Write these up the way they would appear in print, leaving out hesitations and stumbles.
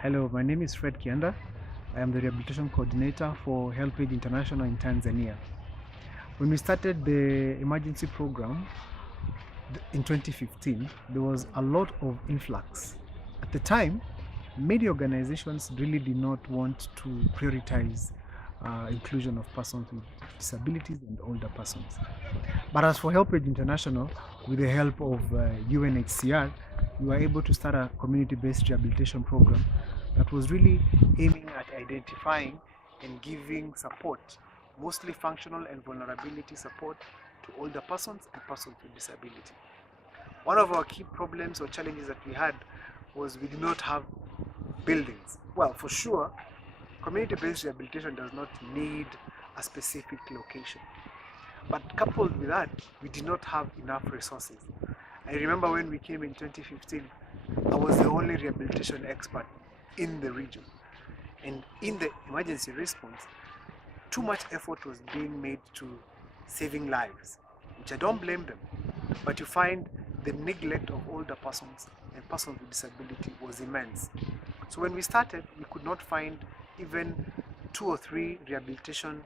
Hello, my name is Fred Kianda. I am the Rehabilitation Coordinator for HelpAge International in Tanzania. When we started the emergency program in 2015, there was a lot of influx. At the time, many organizations really did not want to prioritize inclusion of persons with disabilities and older persons. But as for HelpAge International, with the help of UNHCR, we were able to start a community-based rehabilitation program that was really aiming at identifying and giving support, mostly functional and vulnerability support to older persons and persons with disability. One of our key problems or challenges that we had was we did not have buildings. Well, for sure, community-based rehabilitation does not need a specific location. But coupled with that, we did not have enough resources. I remember when we came in 2015, I was the only rehabilitation expert in the region. And in the emergency response, too much effort was being made to saving lives, which I don't blame them. But you find the neglect of older persons and persons with disability was immense. So when we started, we could not find even 2 or 3 rehabilitation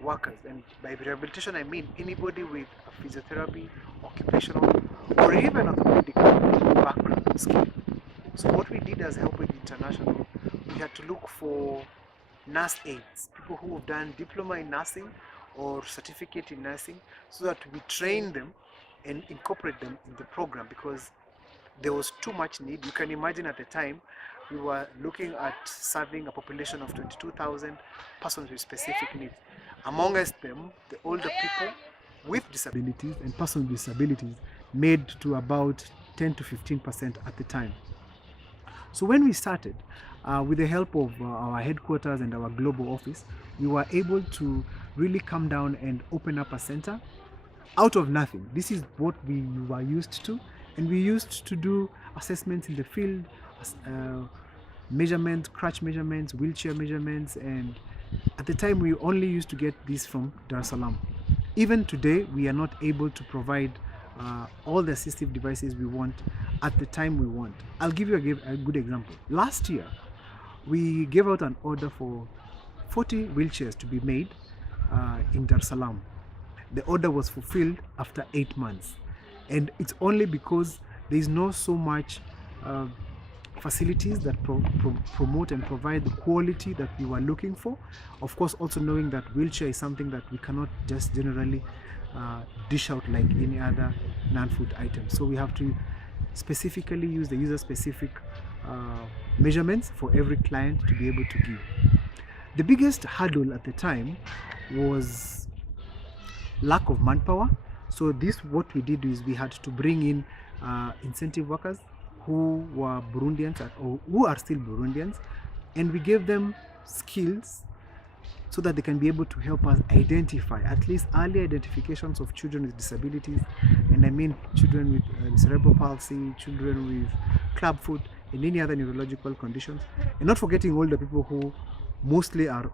workers. And by rehabilitation, I mean anybody with a physiotherapy, occupational, or even orthopedic background skill. So what we did as HelpAge International, we had to look for nurse aides, people who have done diploma in nursing or certificate in nursing, so that we train them and incorporate them in the program, because there was too much need. You can imagine at the time we were looking at serving a population of 22,000 persons with specific needs. Amongst them, the older people with disabilities and persons with disabilities made to about 10 to 15% at the time. So when we started, with the help of our headquarters and our global office, we were able to really come down and open up a center out of nothing. This is what we were used to, and we used to do assessments in the field, measurements, crutch measurements, wheelchair measurements, and at the time we only used to get this from Dar es Salaam. Even today, we are not able to provide all the assistive devices we want at the time we want. I'll give you a good example. Last year, we gave out an order for 40 wheelchairs to be made in Dar es Salaam. The order was fulfilled after 8 months, and it's only because there is no so much facilities that promote and provide the quality that we were looking for. Of course, also knowing that wheelchair is something that we cannot just generally dish out like any other non-food item. So we have to specifically use the user-specific measurements for every client to be able to give. The biggest hurdle at the time was lack of manpower. So what we did is we had to bring in incentive workers who were Burundians or who are still Burundians, and we gave them skills so that they can be able to help us identify at least early identifications of children with disabilities. And I mean children with cerebral palsy, children with clubfoot, and any other neurological conditions. And not forgetting older people who mostly are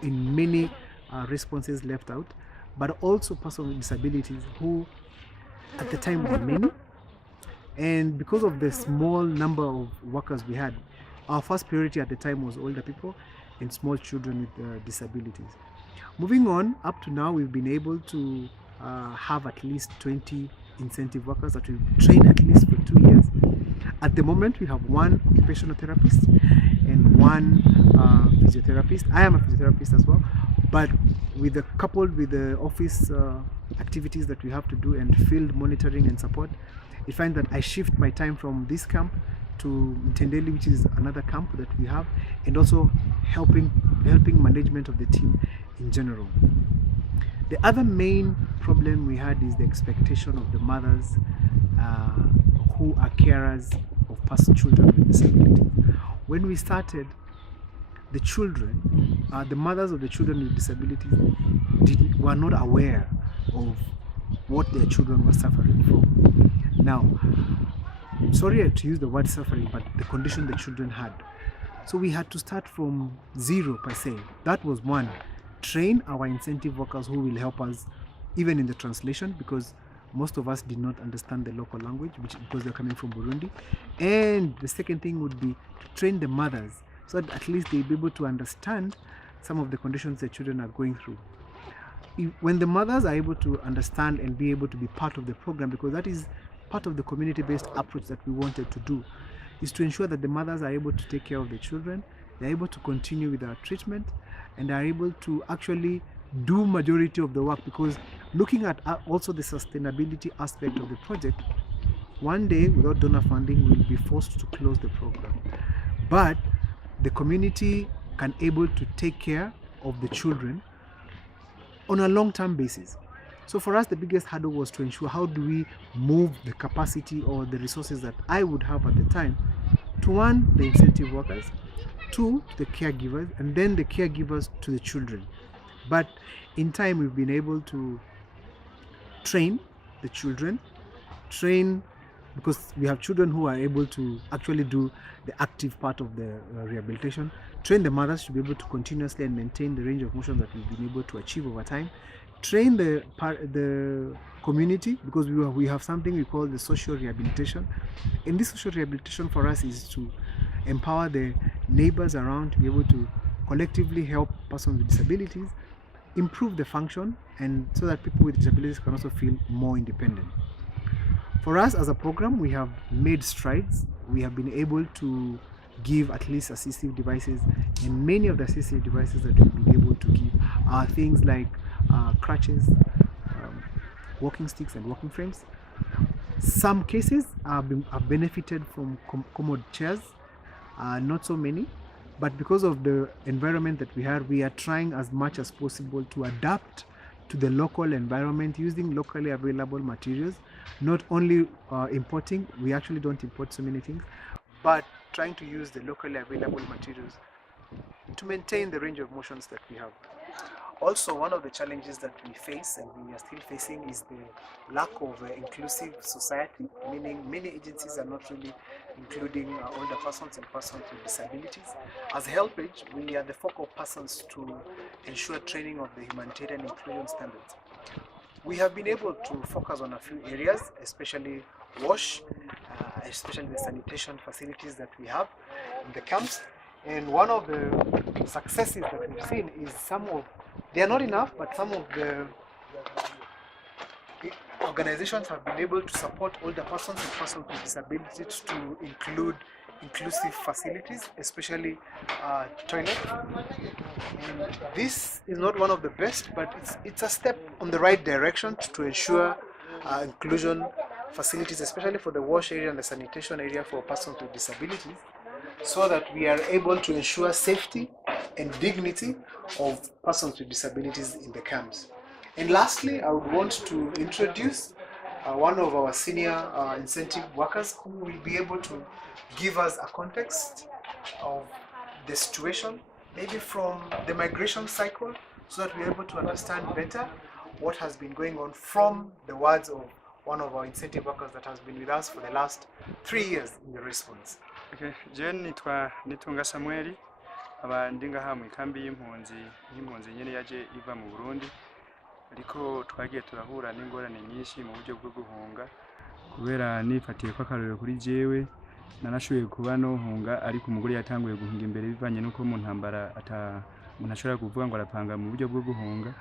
in many responses left out, but also persons with disabilities who at the time were many. And because of the small number of workers we had, our first priority at the time was older people and small children with disabilities. Moving on, up to now, we've been able to have at least 20 incentive workers that we've trained at least for 2 years. At the moment, we have 1 occupational therapist and 1 physiotherapist. I am a physiotherapist as well, but coupled with the office activities that we have to do and field monitoring and support, you find that I shift my time from this camp to Mtendeli, which is another camp that we have, and also helping management of the team in general. The other main problem we had is the expectation of the mothers who are carers of children with disabilities. When we started, the children, the mothers of the children with disabilities were not aware of what their children were suffering from. Now, sorry to use the word suffering, but the condition the children had. So we had to start from zero per se. That was one. Train our incentive workers who will help us even in the translation, because most of us did not understand the local language, because they're coming from Burundi. And the second thing would be to train the mothers so that at least they'll be able to understand some of the conditions the children are going through. When the mothers are able to understand and be able to be part of the program, because that is part of the community-based approach that we wanted to do, is to ensure that the mothers are able to take care of the children, they're able to continue with our treatment, and are able to actually do majority of the work. Because looking at also the sustainability aspect of the project, one day without donor funding we'll be forced to close the program, but the community can able to take care of the children on a long-term basis. So for us, the biggest hurdle was to ensure how do we move the capacity or the resources that I would have at the time to, one, the incentive workers, two, the caregivers, and then the caregivers to the children. But in time, we've been able to train the children, because we have children who are able to actually do the active part of the rehabilitation, train the mothers to be able to continuously and maintain the range of motion that we've been able to achieve over time, train the community, because we have something we call the social rehabilitation. And this social rehabilitation for us is to empower the neighbors around to be able to collectively help persons with disabilities improve the function, and so that people with disabilities can also feel more independent. For us as a program, we have made strides. We have been able to give at least assistive devices, and many of the assistive devices that we've been able to give are things like crutches, walking sticks, and walking frames. Some cases have benefited from commode chairs, not so many, but because of the environment that we are trying as much as possible to adapt to the local environment using locally available materials, not only importing. We actually don't import so many things, but trying to use the locally available materials to maintain the range of motions that we have. Also, one of the challenges that we face and we are still facing is the lack of inclusive society, meaning many agencies are not really including older persons and persons with disabilities. As HelpAge, we are the focal persons to ensure training of the humanitarian inclusion standards. We have been able to focus on a few areas, especially WASH, especially the sanitation facilities that we have in the camps. And one of the successes that we've seen is they are not enough, but some of the organizations have been able to support older persons and persons with disabilities to include inclusive facilities, especially toilets. And this is not one of the best, but it's a step on the right direction to ensure inclusion facilities, especially for the wash area and the sanitation area for persons with disabilities, so that we are able to ensure safety and dignity of persons with disabilities in the camps. And lastly, I would want to introduce one of our senior incentive workers who will be able to give us a context of the situation, maybe from the migration cycle, so that we're able to understand better what has been going on from the words of one of our incentive workers that has been with us for the last 3 years in the response. Okay. Jen nitwa Nitunga Samuel, aba ndi ngaha mu ikambi y'impunzi nyene yaje iva mu Burundi, ariko twagiye turahura n'ingorane nyinshi mu buryo bwo guhunga, kubera nifatiye ko akarorero kuri jewe narashoboye kuba no hunga, ariko umugore yatanguye guhunga imbere bivanye nuko mu ntambara umuntu ashobora kuvuga ngo arapanga mu buryo bwo guhunga.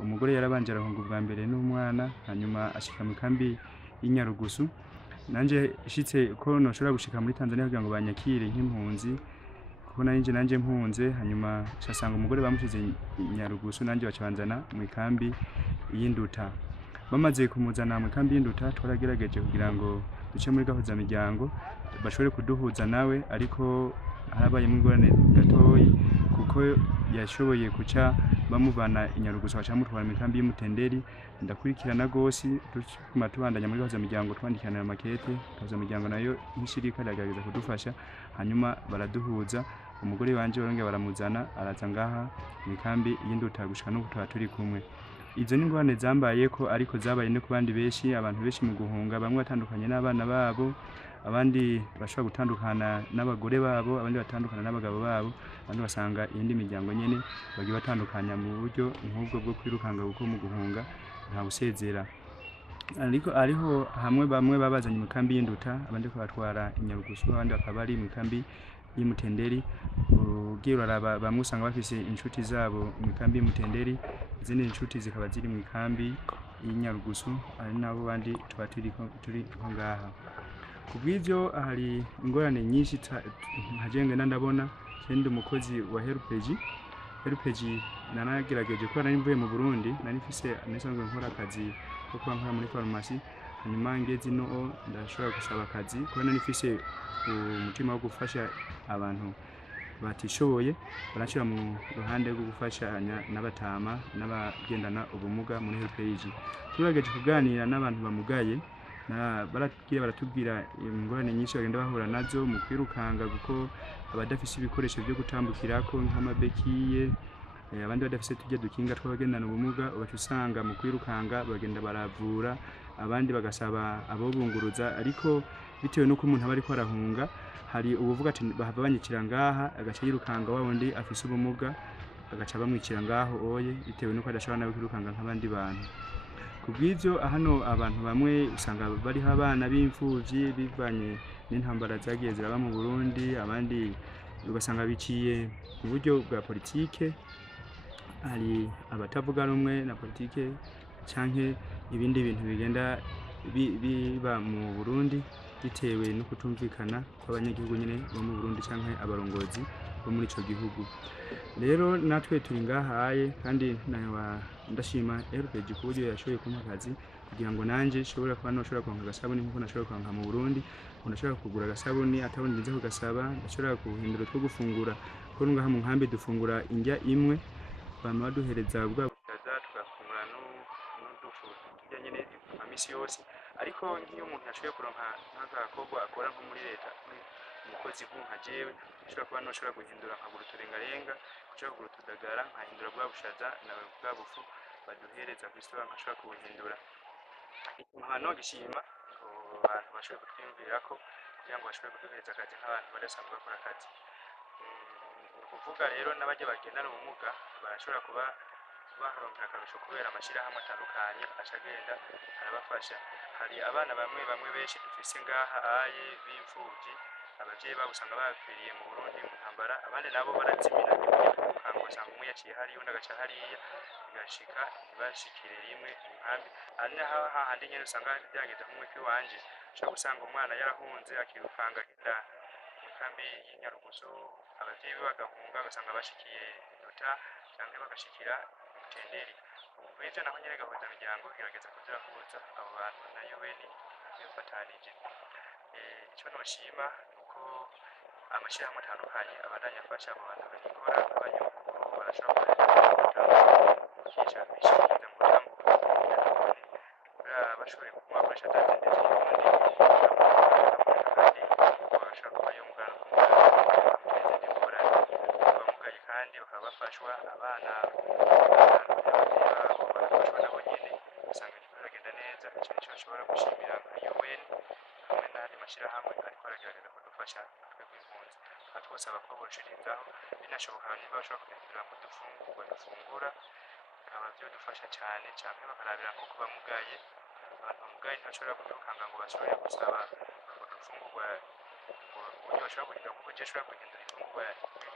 Umugore yarabanje arahunga ubwa mbere n'umwana, hanyuma ashika mu kambi y'Inyarugusu. Nanje ishitse ko noshobora gushika muri Tanzania kugira ngo banyakire nk'impunzi, kuko nanje mpunze, hanyuma cyasanga umugore bamushize Nyarugusu, nanje bacabanzana mu ikambi y'Induta. Bamaze kumuzana mu ikambi y'Induta, twaragerageje kugira ngo duce muri gahuza miryango bashobore kuduhuza nawe, ariko harabaye ingorane gatoyi kuko yashoboye kuca bamuvana Inyarugusu bacamutwara mu ikambi y'Umutenderi. Ndakurikirana gose tukuma tubandanya muri gahuza miryango, twandikana makete. Gahuza miryango nayo nk'ishirika ryagerageza kudufasha, hanyuma baraduhuza. Umugore wanje barongera baramuzana araza ngaha mu ikambi y'Induta gushika no kutuba turi kumwe. Izo ni ingorane zambaye ko, ariko zabaye no kubandi benshi, abantu benshi mu guhunga, bamwe batandukanye n'abana babo, abandi bashobora gutandukana n'abagore babo, abandi batandukana n'abagabo babo, abandi basanga iyindi miryango nyene bagiye batandukanya mu buryo nk'ubwo bwo kwirukanga kuko mu guhunga nta usezera. ariko ariho hamwe bamwe babazanye mu kambi y'Induta abandi kubatwara Inyarugusu abandi bakaba ari mu kambi y'Imutenderi ugiye uraraba bamwe usanga bafise inshuti zabo mu kambi y'Imutenderi izindi inshuti zikaba ziri mu kambi y'Inyarugusu ari nabo bandi tuba turi ngaha kubw'ivyo hari ingorane nyinshi nkajenga ndabona ndi umukozi wa Helpage naragerageje ko nari mvuye mu Burundi nari mfise nisanzwe nkora akazi ko kuba nkora muri farumasi hanyuma ngeze ino ndashobora gusaba akazi ko nari mfise umutima wo gufasha abantu batishoboye barashira mu ruhande rwo gufashanya n'abatama n'abagendana ubumuga muri Helpage turageje kuganira n'abantu bamugaye baratubwira ingorane nyinshi bagenda bahura nazo mu kwirukanga kuko abadafise ibikoresho byo gutambukirako nk'amabekiye abandi badafise tujya dukinga tw'abagendana ubumuga ubaca usanga mu kwirukanga bagenda baravura abandi bagasaba abo bunguruza ariko bitewe nuko umuntu aba ariko arahunga hari ubuvuga ati bahava banyikira ngaha agaca yirukanga wa wundi afise ubumuga agaca bamwikira ngaho oye bitewe nuko adashobora nawe kwirukanga nk'abandi bantu kubw'ivyo hano abantu bamwe usanga bariho abana b'imfuvyi bivanye n'intambara zagiye ziraba mu Burundi abandi ugasanga biciye mu buryo bwa politike hari abatavuga rumwe na politike canke ibindi bintu bigenda biba mu Burundi bitewe no kutumvikana kw'abanyagihugu nyine bo mu Burundi canke abarongozi bo muri ico gihugu rero natwe turi ngahaye kandi ndashima Helpage ku buryo yashoboye kumpa akazi kugira ngo nanje nshobora kuba noshobora kuronka agasabuni nkuko nashobora kuronka mu Burundi ndashobora kugura agasabuni atabona nze kugasaba ndashobora guhindura two gufungura ko ngaha mu nkambi dufungura indya imwe bama baduhereza bwa bukaza tugafungura n'udufu turya nyene amisi yose ariko nk'iyo umuntu yashoboye kuronka nk'agakorwa akora nko muri leta umukozi nka jewe noshobora guhindura nkagura uturengarenga nshobora kugura utudagara nkahindura bwa bushaza na bwa bufu baduhereza kw'isitowa nkashobora kubuhindura impano gishima abantu bashobora kutwiyumvirako kugira ngo bashobore kuduhereza akazi nk'abantu badasanzwe bakora akazi kuvuga rero n'abajya bagendana ubumuga barashobora kuba baharonkera akarusho kubera amashirahamwe atandukanye acagenda arabafasha hari abana bamwe benshi dufise ngaha aye b'imfuvyi abavyeyi babo usanga bapfiriye mu Burundi mu ntambara abandi nabo barazimira ukanga usanga umwe yaciye hariya undi agaca hariya bigashika ntibashikire rimwe mu nkambi ari naho hahandi nyene usanga byageze nk'umwe wanje ushobora gusanga umwana yarahunze akirukanga agenda mu kambi y'Inyarugusu abavyeyi be bagahunga ugasanga bashikiye Induta canke bagashikira Imutenderi ubwo naho nyene gahuza imiryango gerageza kuzirahuza abo bantu na UN yafatanije icyo noshima nuko amashirahamwe atandukanye abandanya afasha abo bantu bagikora abanyamukuru barashobora kwica bishikiriza mu rutambuko bashobore kubakoresha data ndetse n'ubundi kandi bashobora kubayo mugana n'izindi ngorane bamugaye kandi bakaba bafashwa abana babo barafashwa nabo nyene usanga igikorwa kigenda neza ico nico bashobora gushimira nka UN hamwe n'andi mashirahamwe ariko aragerageza kudufasha twebwe impunzi tukaba twosaba ko boshirizaho binashoboka niba bashobora kuhindura mu dufungurwa dufungura bikaba vyodufasha cane canke bakarabira nko bamugaye abantu bamugaye ntibashobora kudukanga ngo bashobore gusaba udufungurwa uburyo bashobora guhindura kuko je ashobora guhindura ifungurwa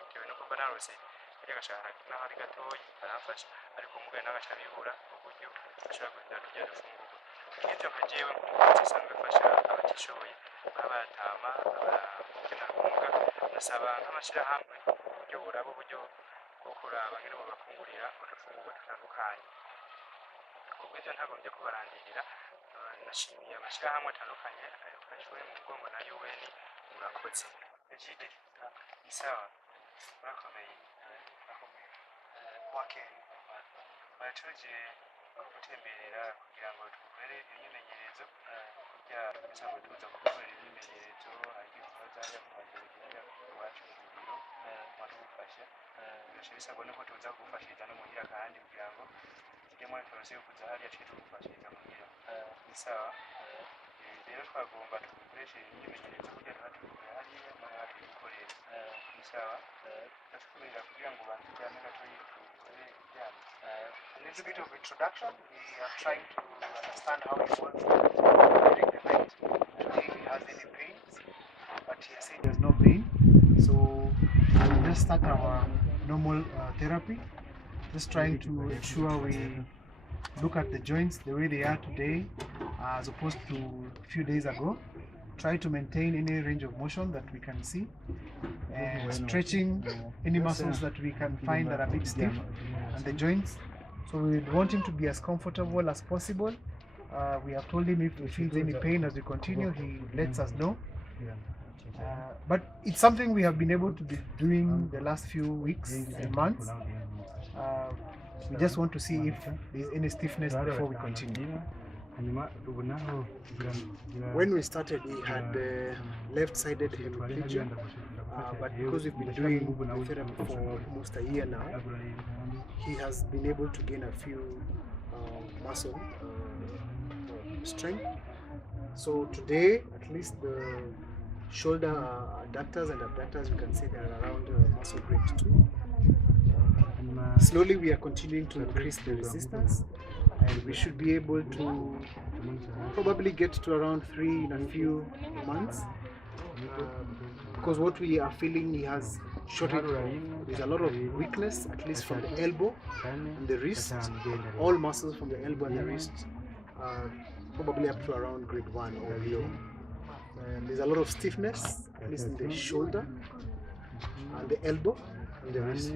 bitewe nuko mba narose kariya gashahara naho ari gatoyi aramfasha ariko umugaye nawe agaca bibura uburyo ashobora guhindura turya dufungurwa nk'ivyo nka jewe nk'umukozi usanzwe afasha abatishoboye nk'abatama abagendana ubumuga ndasaba nk'amashirahamwe uburyo buraba uburyo bwo kuraba ngene bobafungurira udufungurwa dutandukanye ubwo ivyo ntagombye kubarandirira nashimiye amashirahamwe atandukanye afashwe mu mugongo na UN murakoze ejide isawa murakomeye baratuje gutemberera kugira ngo dukore imyimenyerezo kurya dusanzwe tuza gukorera imyimenyerezo ariko bazaja ku magerageza iwacu mu biro badufasha bigaca bisabwa nuko tuza gufashiriza no muhira kandi kugira ngo tujye muri porose yo kuza hariya tuje tugufashiriza muhira isawa rero twagomba tugukoreshe imyimenyerezo kurya tuhatuguye hariya no hatugukorera isawa tukurira kugira ngo bantu tujyane gatoyi A little bit of introduction. We are trying to understand how he was during the night. Today he has any pains, but he has said there's no pain. So we'll just start our normal therapy. Just trying to ensure we look at the joints the way they are today as opposed to a few days ago. Try to maintain any range of motion that we can see and stretching any muscles that we can find that are a bit stiff and the joints. So we want him to be as comfortable as possible. We have told him if he feels any pain as we continue, he lets us know. But it's something we have been able to be doing the last few weeks and months. We just want to see if there's any stiffness before we continue. When we started, he had left-sided hemiplegia, but because we've been doing the therapy for almost a year now, he has been able to gain a few muscle strength. So today, at least the shoulder adductors and abductors, you can see they are around muscle grade 2. Slowly we are continuing to increase the resistance, and we should be able to probably get to around 3 in a few months, because what we are feeling, he has shortage. There's a lot of weakness, at least from the elbow and the wrist. All muscles from the elbow and the wrist are probably up to around grade 1 or below. And there's a lot of stiffness, at least in the shoulder and the elbow and the wrist.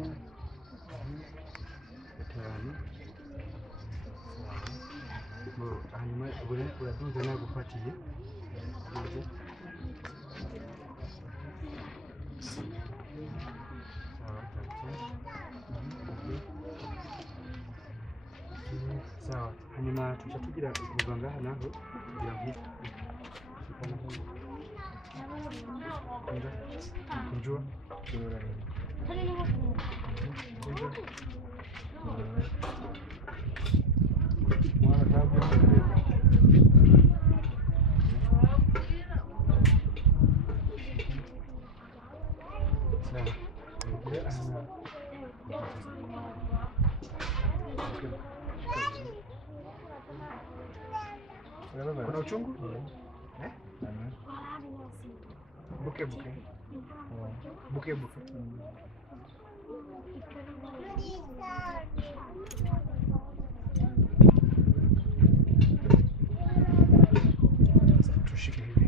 Sawa, hanyuma tuca tugira kuva ngaha naho kugira ngo kunjua Kuna uchungu? Buke buke. Buke buke. Tushike hivi.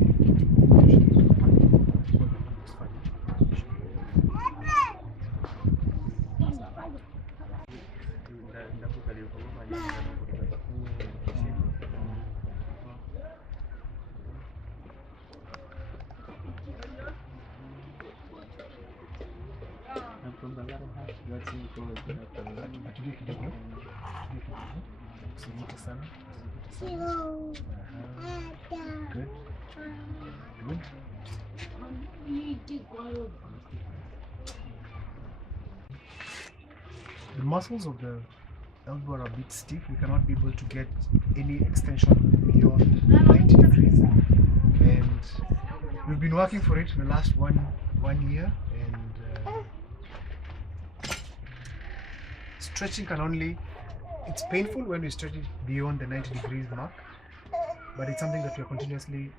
Atulie kidogo. Usivute sana. Good. Good. The muscles of the elbow are a bit stiff. We cannot be able to get any extension beyond 90 degrees. And we've been working for it in the last one year, and stretching can only, it's painful when we stretch it beyond the 90 degrees mark, but it's something that we are continuously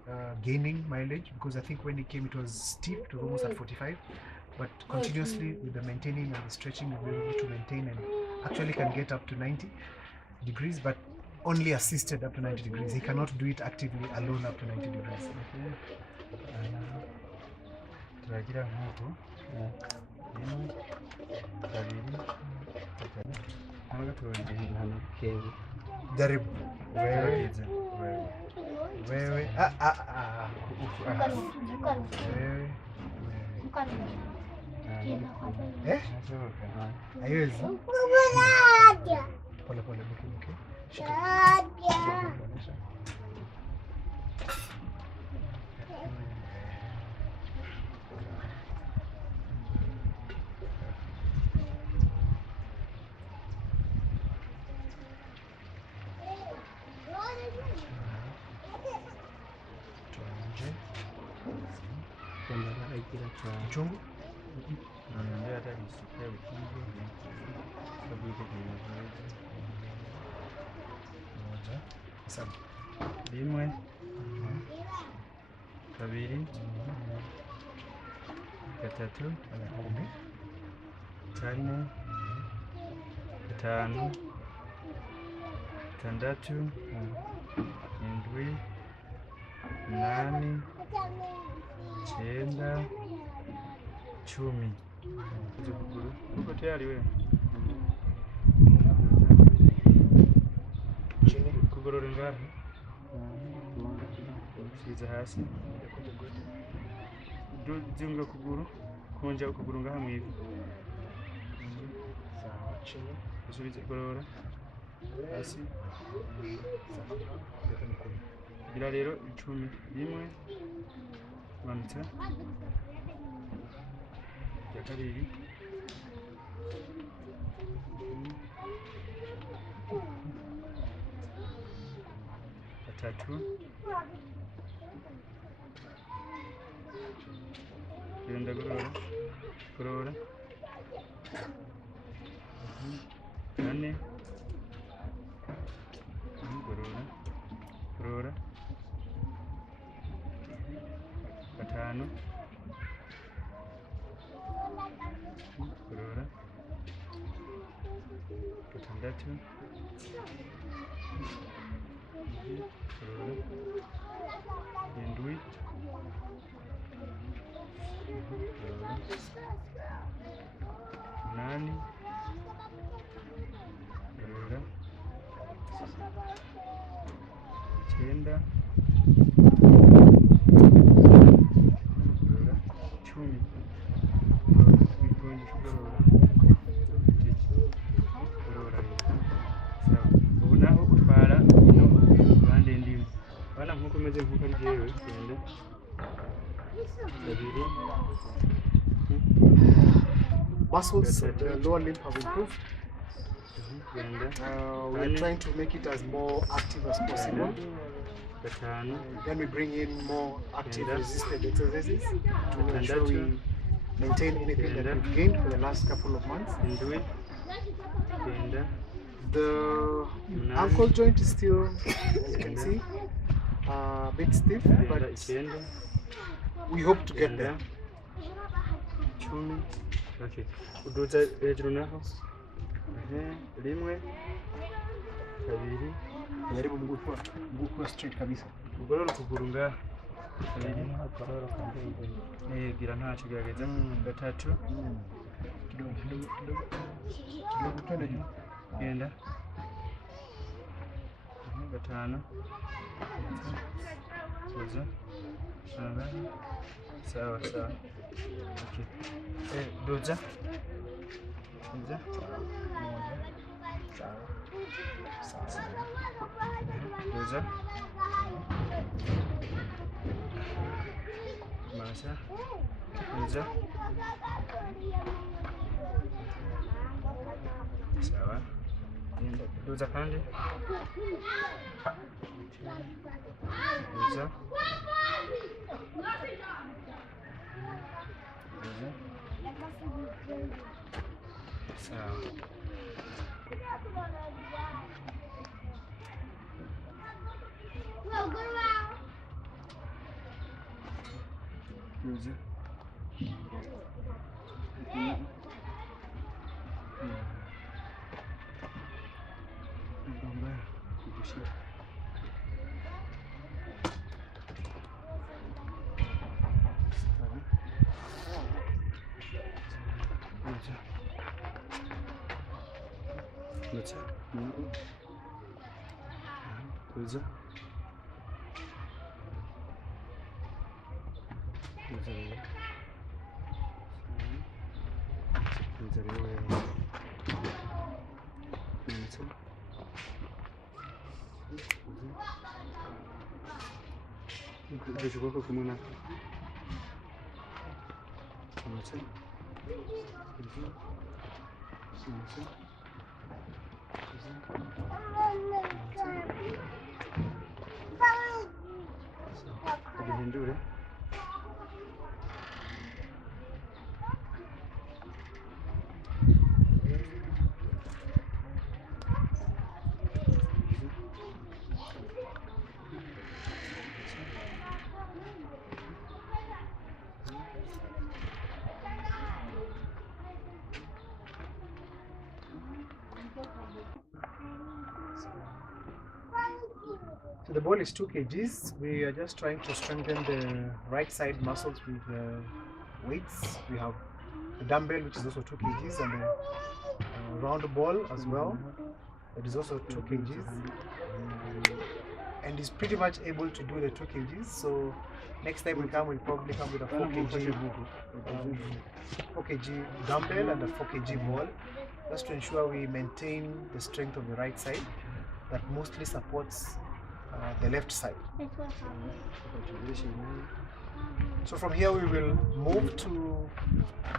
gaining mileage, because I think when it came it was steep, it was almost at 45, but continuously with the maintaining and the stretching we'll be able to maintain, and actually can get up to 90 degrees, but only assisted up to 90 degrees. He cannot do it actively alone up to 90 degrees. turagira nk'uko Jaribu wewe wewe haiwezi. Pole pole, buke shika. Uchungu? Ndio hata nisikia uchungu sababu iko kwenye mazoezi. Moja, Asante. rimwe, kabiri, gatatu, kane, gatanu, gatandatu, indwi, umunani, icyenda, cumi. Uzi kuguru uko tayari wewe? Chini. Kugorora ngapi? Subiza hasi. Zunga ukuguru, kunja ukuguru ngaha mu ivi. Sawa. Chini. Usubize gorora hasi. Leta mikono. Gira rero 10. Rimwe, manutsa. Ya kabiri. Gatatu. Genda gorora. Gorora. Kane. Gorora. Gorora. Gatanu. Gorora. Gatandatu. Gorora. Indwi. Gorora. Umunani. Gorora. Icyenda. Gorora. 10. Witonde gorora. Gorora rero. Sawa. Ubu naho utwara ino bande ndimo. Bana nkuko umeze nkuko ari jewe genda. Kabiri. Muscles, the lower limb have improved. Genda. We are trying to make it as more active as possible. Gatanu. Then we bring in more active Genda. resisted exercises to ensure Gatandatu. we maintain anything that Genda. we've gained for the last couple of months. Indwi. Genda. The Umunani. ankle joint is still, as you can Genda. see, a bit stiff, Genda. but Icyenda. we hope to get Genda. there. 10. Okay. Uduza hejuru naho. Rimwe. Kabiri. Jaribu mguu kuwa straight kabisa. Ugorora ukuguru ngaha. Kabiri. Gira ntacyo gerageza. Gatatu. Kidogo twende juu. Genda. Gatanu. Soza. Sawa. Okay. Doza. Doza. Doza. Masa. Doza. Sawa. Doza kandi. Doza. Sawa. Doza. Mbaya kugushia. Doza. Doza. Deixa eu colocar como na. Dihindure. So the ball is 2 kgs. We are just trying to strengthen the right side muscles with weights. We have the dumbbell, which is also 2 kgs, and the round ball as well. It is also 2 kgs. And is pretty much able to do the 2 kgs. So next time we come, we'll probably come with a 4 kg dumbbell and a 4 kg ball, just to ensure we maintain the strength of the right side that mostly supports the left side. So from here we will move to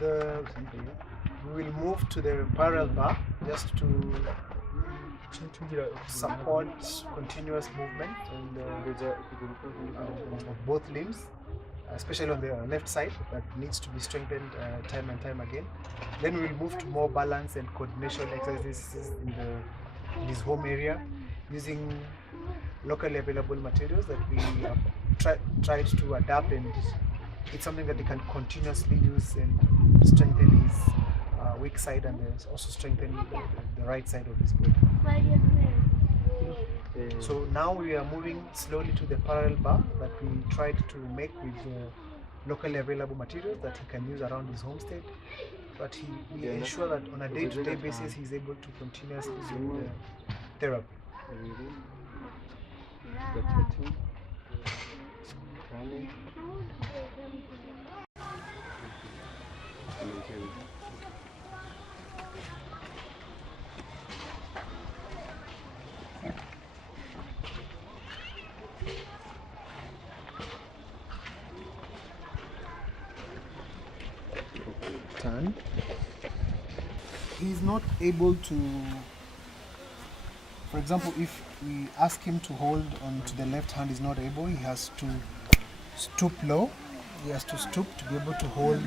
the parallel bar, just to support continuous movement and of both limbs, especially on the left side, that needs to be strengthened time and time again. Then we'll move to more balance and coordination exercises in this home area, using locally available materials that we have tried to adapt, and it's something that they can continuously use and strengthen his weak side, and also strengthen the right side of his body. So now we are moving slowly to the parallel bar that we tried to make with locally available materials that he can use around his homestead, but we ensure that on a day-to-day basis he's able to continuously do the therapy. Turn. He's not able to, for example, if we ask him to hold on to the left hand, he's not able. He has to stoop low. He has to stoop to be able to hold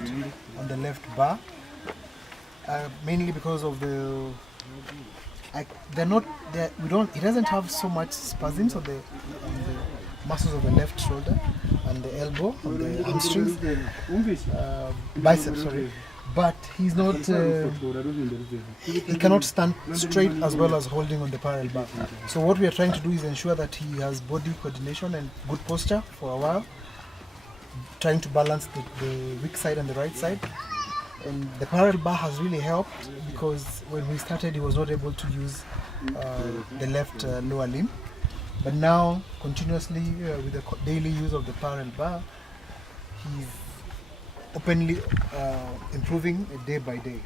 on the left bar, mainly because of the he doesn't have so much spasms on the muscles of the left shoulder and the elbow, on the hamstrings, biceps, sorry. But he's not, he cannot stand straight as well as holding on the parallel bar. So what we are trying to do is ensure that he has body coordination and good posture for a while, trying to balance the weak side and the right side. And the parallel bar has really helped, because when we started he was not able to use the left lower limb. But now, continuously with the daily use of the parallel bar, he's openly improving day by day.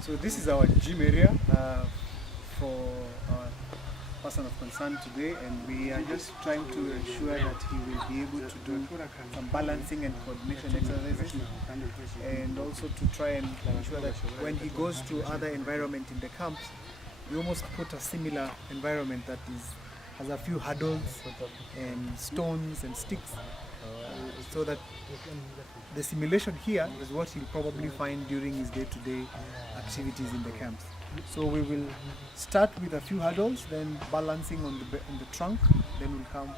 So this is our gym area for our person of concern today, and we are just trying to ensure that he will be able to do some balancing and coordination exercises, and also to try and ensure that when he goes to other environment in the camps, we almost put a similar environment that has a few hurdles and stones and sticks, so that the simulation here is what he'll probably find during his day-to-day activities in the camps. So we will start with a few hurdles, then balancing on the trunk, then we'll come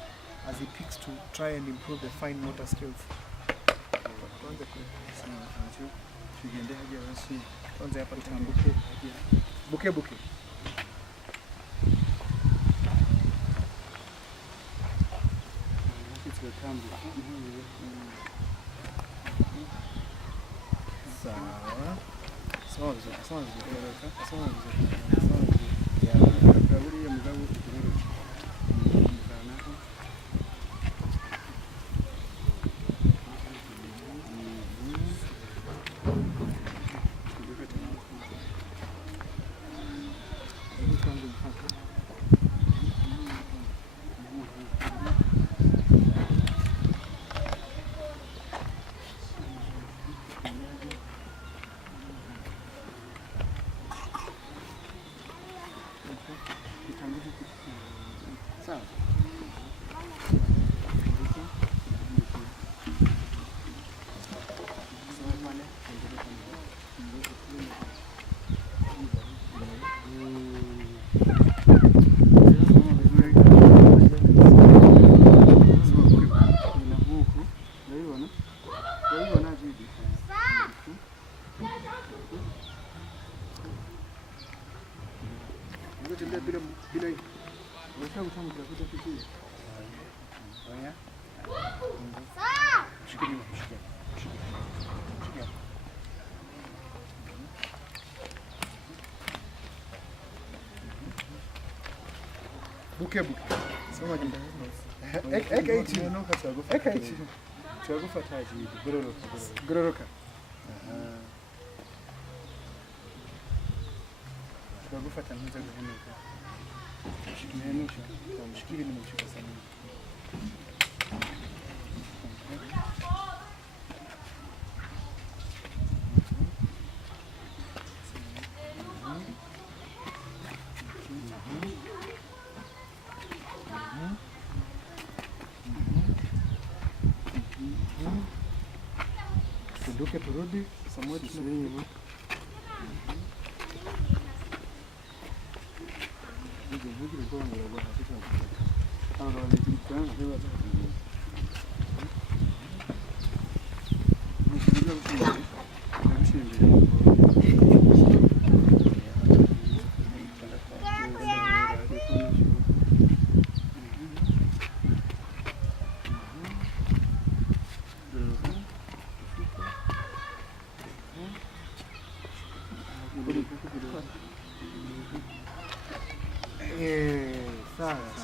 as he picks to try and improve the fine motor skills. Buke. Buke. Soma kinda. Eka ichi. Eka ichi. Turagufata haji gororoka. Gororoka. Turagufata ntuze guhenuka. Shikihenuka. Shikiri ni mchuka sana. Tuondoke turudi Samuel tunaenda. Sawa.